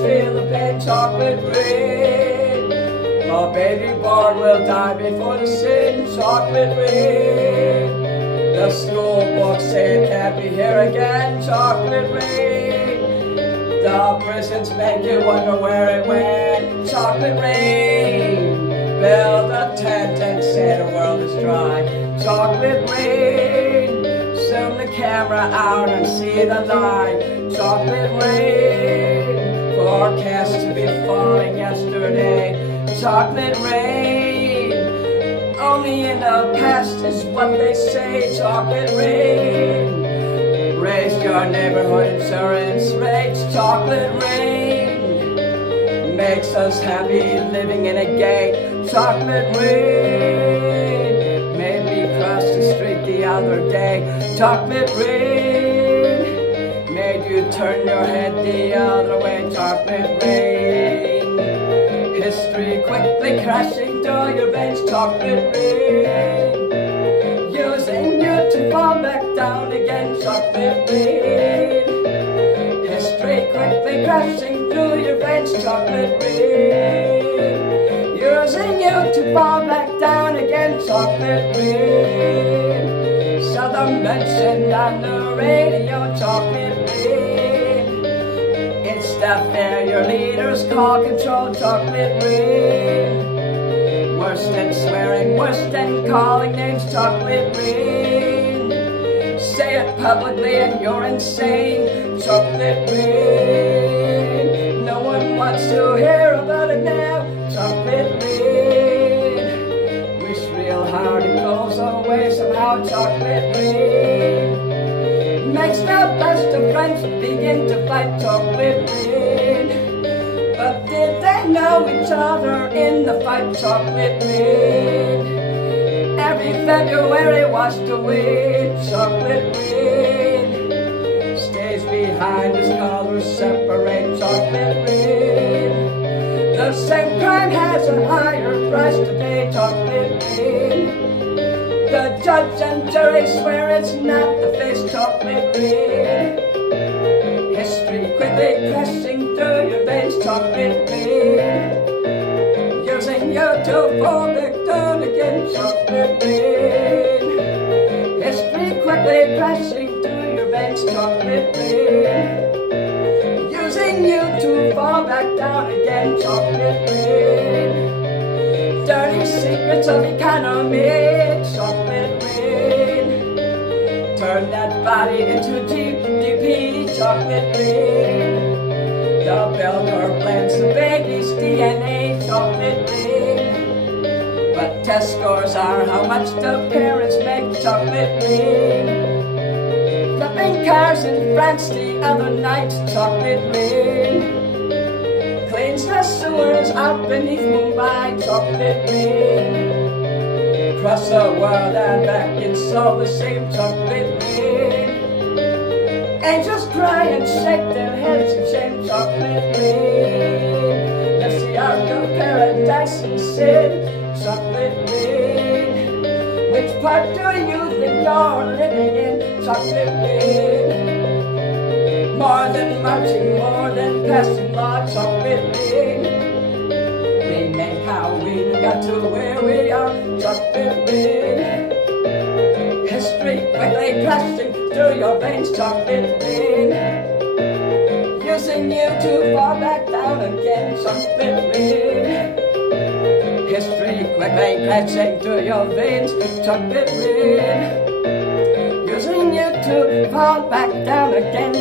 feel the pain, chocolate rain. A baby born will die before the sin, chocolate rain. The school books say it can't be here again, chocolate rain. The prisons make you wonder where it went, chocolate rain. Build a tent and say the world is dry, chocolate rain. Zoom the camera out and see the light, chocolate rain. Forecast to be falling yesterday, chocolate rain. Only in the past is what they say, chocolate rain. Raise your neighborhood insurance rates, chocolate rain. Makes us happy living in a gate, chocolate rain. Made me cross the street the other day, chocolate rain. Made you turn your head the other way, chocolate rain. History quickly crashing through your veins, chocolate rain. Using you to fall back down again, chocolate rain. History quickly crashing through your veins, chocolate rain. Using you to fall back down again, chocolate rain. Seldom mentioned on the radio, chocolate rain. It's the fear your leaders call control, chocolate rain. Worse than swearing, worse than calling names, chocolate rain. Say it publicly and you're insane, chocolate rain. No one wants to hear about it now, chocolate rain. Wish real hard it goes away somehow, chocolate rain. Makes the best of friends begin to fight, chocolate rain. But did they know each other in the fight, chocolate rain? Every February washed away, chocolate rain. Stays behind as colors separate, chocolate rain. The same crime has a higher price to pay, chocolate rain. The judge and jury swear it's not the face, chocolate rain. History quickly crashing through your veins, chocolate rain. Using you to fall back down again, chocolate rain. History quickly crashing through your veins, chocolate rain. Using you to fall back down again, chocolate rain. Dirty secrets of economy, chocolate rain. Turn that body into GDP, chocolate rain. The bell curve blends the baby's DNA, chocolate rain. But test scores are how much the parents make, chocolate rain. Flipping cars in France the other night, chocolate rain. Cleans the sewers out beneath Mumbai, chocolate rain. Across the world and back, it's all the same, chocolate rain. Angels cry and shake their heads in shame, chocolate rain. Left the ark of paradise in sin, chocolate rain. Which part do you think you're living in, chocolate rain? More than marching, more than passing law, chocolate rain. We make how we got to where we are, chocolate rain. History quickly crashing through your veins, chocolate rain. Using you to fall back down again, chocolate rain. History quickly crashing through your veins, chocolate rain. Using you to fall back down again,